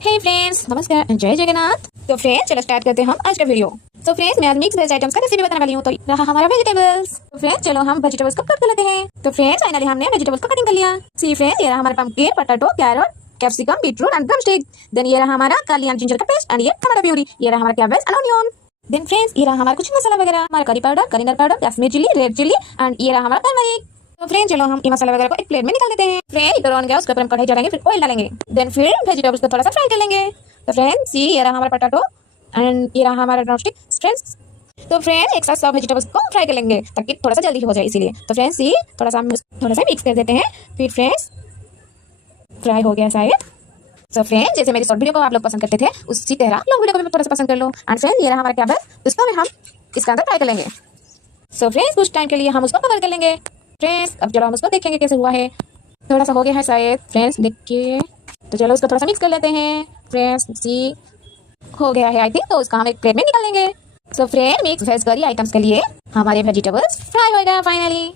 हे friends, नमस्कार, जय जगन्नाथ। तो फ्रेंड्स चलो स्टार्ट करते हैं हम आज का वीडियो। तो फ्रेंड्स मैं आज मिक्स वेज आइटम्स का रेसिपी बताने वाली हूँ। तो रहा हमारा वेजिटेबल्स। तो फ्रेंड्स चलो हम वेजिटेबल्स को कट कर लेते हैं। तो फ्रेंड्स फाइनली हमने वेजिटेबल्स को कटिंग कर लिया। सी फ्रेंड्स ये रहा हमारा pumpkin, potato, carrot, capsicum, beetroot and drumstick. Then ये रहा हमारा गार्लिक एंड जिंजर का पेस्ट एंड ये टमाटो प्यूरी। ये रहा हमारा cabbage and onion. Then friends ये रहा हमारा कुछ मसाला वगैरह, हमारा curry powder, coriander powder, Kashmir chilli, red chilli and ये रहा हमारा टर्मरिक। तो फ्रेंड चलो हम ये मसाला वगैरह को एक प्लेट में निकाल देते हैं। फ्रेंड इधर ऑन गया, उसके ऊपर हम कढ़ाई चढ़ाएंगे, फिर ऑयल डालेंगे। देन फिर वेजिटेबल्स को थोड़ा सा फ्राई कर लेंगे। तो फ्रेंड सी ये रहा हमारा पोटैटो एंड ये रहा हमारा ड्रमस्टिक फ्रेंड्स। तो फ्रेंड एक साथ सब वेजिटेबल्स को फ्राई कर लेंगे ताकि थोड़ा सा जल्दी हो जाए इसीलिए। तो फ्रेंड्स सी थोड़ा सा मिक्स कर देते हैं। फिर फ्रेंड्स फ्राई हो गया शायद। तो फ्रेंड जैसे मेरी शॉर्ट वीडियो को आप लोग पसंद करते थे उसी तरह लॉन्ग वीडियो को भी थोड़ा सा पसंद कर लो। एंड फ्रेंड ये रहा हमारा कैबेज, उसको भी हम इसके अंदर फ्राई कर लेंगे। सो फ्रेंड्स कुछ टाइम के लिए हम उसको कवर कर लेंगे। फ्रेंड्स अब चलो हम उसको देखेंगे कैसे हुआ है। थोड़ा सा हो गया है शायद, फ्रेंड्स देखिए। तो चलो उसको थोड़ा सा मिक्स कर लेते हैं। फ्रेंड्स सी हो गया है आई थिंक, तो उसका हम एक प्लेट में निकाल लेंगे। So friend mix veg curry items के लिए हमारे वेजिटेबल्स फ्राई हो गया finally.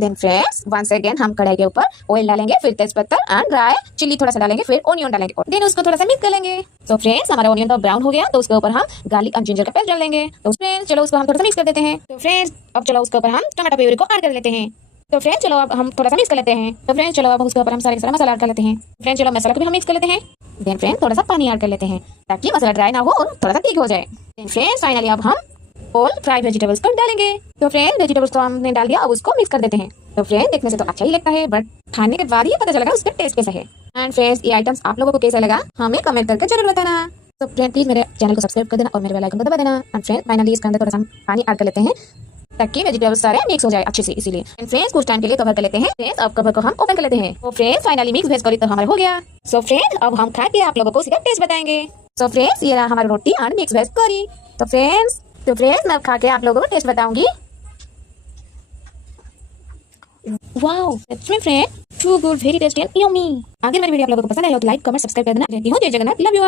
Then friends once again हम कढ़ाई के ऊपर ऑयल डालेंगे, फिर तेजपत्ता एंड ड्राई चिली थोड़ा सा डालेंगे, फिर ऑनियन डालेंगे और देन उसको थोड़ा सा मिक्स कर लेंगे। तो फ्रेंड्स हमारा ऑनियन तो ब्राउन हो गया, तो उसके ऊपर हम गार्लिक एंड जिंजर का पेस्ट डाल देंगे। तो फ्रेंड्स चलो उसको हम थोड़ा सा मिक्स कर देते हैं। तो फ्रेंड्स अब चलो उसके ऊपर हम टमाटो प्यूरी को ऐड कर लेते हैं। तो फ्रेंड्स चलो अब हम थोड़ा सा मिक्स कर लेते हैं। तो फ्रेंड्स चलो अब उसके ऊपर हम सारा मसाला ऐड कर लेते हैं। फ्रेंड्स चलो मसाला को भी हम मिक्स कर लेते हैं। देन फ्रेंड्स थोड़ा सा पानी ऐड कर लेते हैं ताकि मसाला ड्राई ना हो और थोड़ा सा थिक हो जाए। देन फ्रेंड्स फाइनली अब हम ऑल फ्राइड वेजिटेबल्स को डालेंगे। तो फ्रेंड वेजिटेबल्स को हमने डाल दिया, अब उसको मिक्स कर देते हैं। तो फ्रेंड देखने से तो अच्छा ही लगता है, बट खाने के बाद ही पता चलेगा उसका टेस्ट कैसा है। एंड फ्रेंड्स ये आइटम्स आप लोगों को कैसा लगा हमें कमेंट करके जरूर बताना। तो फ्रेंड प्लीज मेरे चैनल को सब्सक्राइब कर देना और मेरे बेल आइकन को दबा देना। एंड फ्रेंड फाइनली इसके अंदर थोड़ा सा पानी ऐड कर लेते हैं ताकि वेजिटेबल्स सारे मिक्स हो जाए अच्छे से, इसीलिए। एंड फ्रेंड्स कुछ टाइम के लिए कवर कर लेते हैं। फ्रेंड्स अब कवर को हम ओपन कर लेते हैं। तो फ्रेंड्स फाइनली मिक्स वेज करी तो हमारा हो गया। सो फ्रेंड अब हम खा के आप लोगों को इसका टेस्ट बताएंगे। सो फ्रेंड्स ये रहा हमारी रोटी एंड मिक्स वेज करी। तो फ्रेंड्स मैं खा के आप लोगों को टेस्ट बताऊंगी। Wow that's my friend, too good, very tasty and yummy. अगर मेरी वीडियो आप लोगों को पसंद आई हो तो लाइक, कमेंट, सब्सक्राइब कर देना। रहती हूँ जय जगन्नाथ, लव यू।